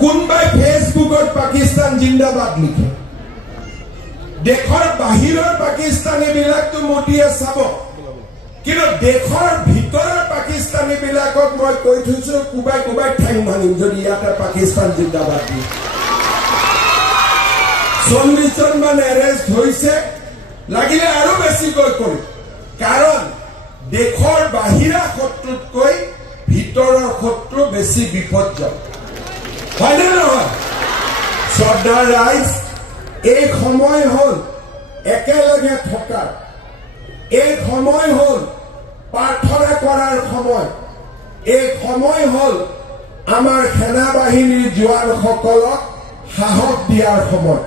কোনবাই ফেসবুকত পাকিস্তান জিন্দাবাদ লিখে দেশৰ বাহিৰৰ পাকিস্তানী বিলাকটো মোদীয়ে চাব কিন্তু দেশৰ ভিতৰৰ পাকিস্তানী বিলাকক মই কৈ থৈছো কুবাই কুবাই ঠেং ভাঙিম যদি ইয়াতে পাকিস্তান জিন্দাবাদ দি 40 জন মান এৰেষ্ট হৈছে লাগিলে আৰু বেছি কৈ কৰিম কাৰণ দেশৰ বাহিৰা শত্ৰুতকৈ ভিতৰৰ শত্ৰু বেছি বিপজ্জনক হয়নে নহয় শ্ৰদ্ধাৰ ৰাইজ এই সময় হল একেলগে থকাৰ এই সময় হল প্ৰাৰ্থনা কৰাৰ সময় এই সময় হল আমাৰ সেনা বাহিনীৰ জোৱানসকলক সাহস দিয়াৰ সময়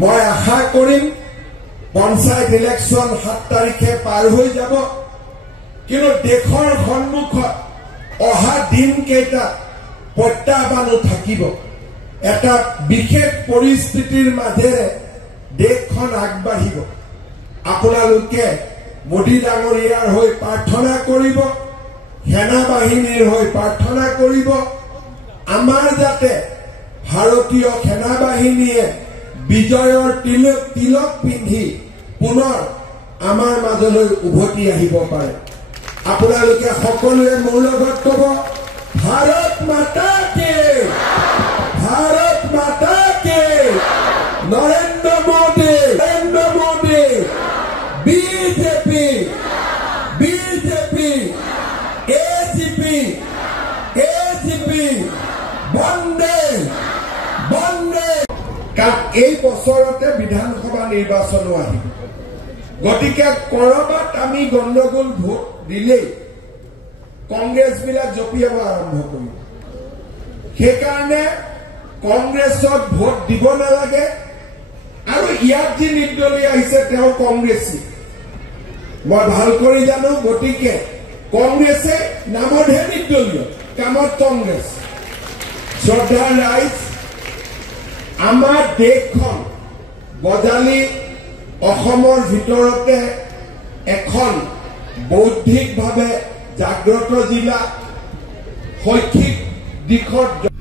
মই আশা কৰিম পঞ্চায়ত ইলেকশ্যন 7 তাৰিখে পাৰ হৈ যাব কিন্তু দেশৰ সন্মুখত অহা দিনকেইটা প্ৰত্যাহ্বানো থাকিব এটা বিশেষ পৰিস্থিতিৰ মাজেৰে দেশখন আগবাঢ়িব আপোনালোকে মোদী ডাঙৰীয়াৰ হৈ প্ৰাৰ্থনা কৰিব সেনা বাহিনীৰ হৈ প্ৰাৰ্থনা কৰিব আমাৰ যাতে ভাৰতীয় সেনা বাহিনীয়ে বিজয়ৰ তিলক পিন্ধি পুনৰ আমাৰ মাজলৈ উভতি আহিব পাৰে আপোনালোকে সকলোৱে মোৰ লগত ক'ব भारत माता के नरेंद्र मोदी बीजेपी एसीपी बंदे कारण এই বছৰতে বিধানসভা নিৰ্বাচন আহিব গতিকে কৰবাত আমি গণ্ডগোল ভোট দিলে কংগ্ৰেছ বিলাক জপিয়াব আৰম্ভ কৰিব সেইকাৰণে কংগ্ৰেছত ভোট দিব নালাগে আৰু ইয়াত যি নিৰ্দলীয় আহিছে তেওঁ কংগ্ৰেছী মই ভাল কৰি জানো গতিকে কংগ্ৰেছে নামতহে নিৰ্দলীয় কামত কংগ্ৰেছ শ্ৰদ্ধাৰ ৰাইজ আমাৰ দেশখন বজালি অসমৰ ভিতৰতে এখন বৌদ্ধিকভাৱে জাগ্ৰত জিলা শৈক্ষিক দিশত